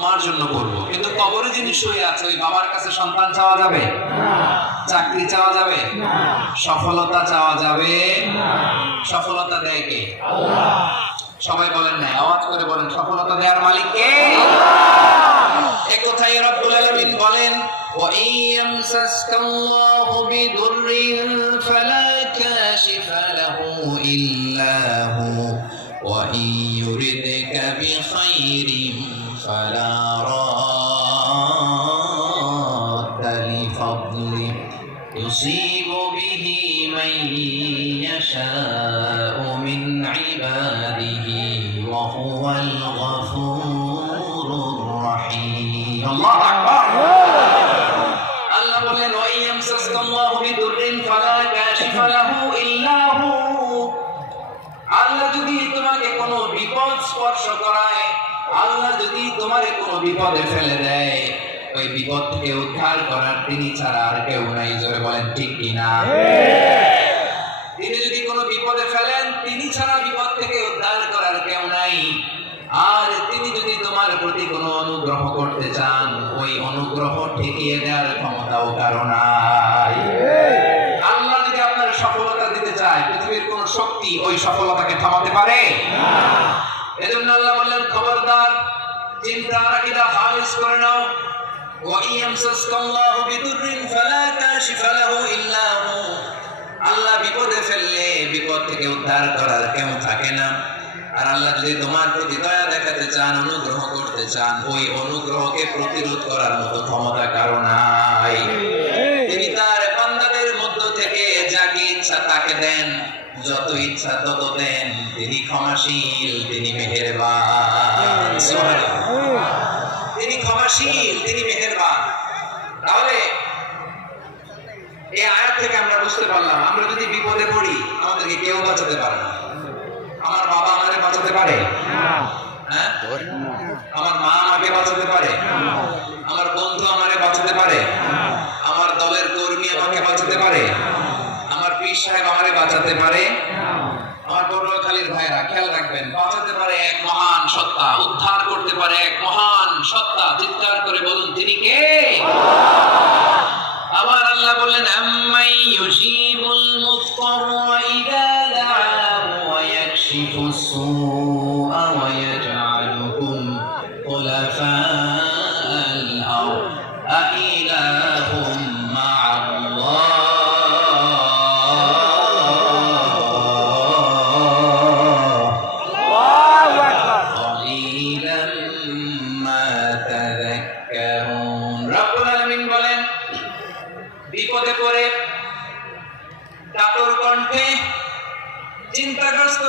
তোমার জন্য করব, কিন্তু কবরে যিনি শুয়ে আছে ওই বাবার কাছে সন্তান চাওয়া যাবে না, চাকরি চাওয়া যাবে না, সফলতা চাওয়া যাবে না। সফলতা দেয় কে? আল্লাহ। সবাই বলেন না, আওয়াজ করে বলেন, সফলতা দেওয়ার মালিক কে? আল্লাহ। এক কথায় রব্বুল আলামিন বলেন, ওয়া ইয়ামসাসকাল্লাহু বিদুররিন ফালা কাশিফা লাহু ইল্লা হু ওয়া ইয়ুরিদকা বিখাইরিন فلا راد لفضله يصيب به من يشاء من عباده وهو الغفور الرحيم. الله أكبر. الله بولن وإن يمسسك الله بضر فلا كاشف له إلا هو. আল্লাহ যদি তোমাকে কোনো বিপদ স্পর্শ করায়, আল্লাহ যদি তোমার কোনো বিপদে ফেলে দেয়, ওই বিপদ থেকে উদ্ধার করার তিনি ছাড়া আর কেউ নাই। জোরে বলেন ঠিক কিনা? তিনি যদি কোনো বিপদে ফেলেন, তিনি ছাড়া বিপদ থেকে উদ্ধার করার কেউ নাই। আর তিনি যদি তোমার প্রতি কোনো অনুগ্রহ করতে চান, ওই অনুগ্রহ ঠেকিয়ে দেওয়ার ক্ষমতাও কারো নাই। আল্লাহ যদি আপনার সফলতা দিতে চায়, পৃথিবীর কোন শক্তি ওই সফলতাকে থামাতে পারে না। এজন্য আল্লাহ বললেন, খবরদার, চিন্তার আকীদা খালিস করে নাও। ওয়া ইয়ামসাসকাল্লাহু বিদুররিন ফালা কাশিফা লাহু ইল্লা হু। আল্লাহ বিপদে ফেললে বিপদ থেকে উদ্ধার করার কেউ থাকে না। আর আল্লাহ যদি তোমার প্রতি দয়া দেখাতে চান, অনুগ্রহ করতে চান, ওই অনুগ্রহকে প্রতিরোধ করার মতো ক্ষমতা কারো নাই। তিনি তার বান্দাদের মধ্য থেকে যাকে ইচ্ছা তাকে দেন, যত ইচ্ছা তত দেন। তিনি ক্ষমাশীল, তিনি মেহেরবান। সুবহানাল্লাহ। তিনি ক্ষমাশীল, তিনি মেহেরবান। তাহলে এই আয়াত থেকে আমরা বুঝতে পারলাম, আমরা যদি বিপদে পড়ি আমাদেরকে কেউ বাঁচাতে পারে না। আমার বাবা আমাকে বাঁচাতে পারে না, হ্যাঁ? আমার মা আমাকে বাঁচাতে পারে না, আমার বন্ধু আমাকে বাঁচাতে পারে না, আমার দলের কর্মী আমাকে বাঁচাতে পারে না, আমার পীর সাহেব আমাকে বাঁচাতে পারে না। আমার পটুয়াখালীর ভাইরা খেয়াল রাখবেন, বাঁচাতে পারে এক মহান সত্তা, উদ্ধার করতে পারে এক মহান সত্তা। চিৎকার করে বলুন, তিনি কে? আবার আল্লাহ বললেন, আম্মাই ইউজিবুল মুফতারা ইযা দাআহু ওয়া ইয়াকশিফুস সুআ ওয়া ইয়াজআলুকুম খুলাফাআল আরদ আইলাহুম মা'আল্লাহ বিপদে পড়ে কাতর কণ্ঠে চিন্তাগ্রস্ত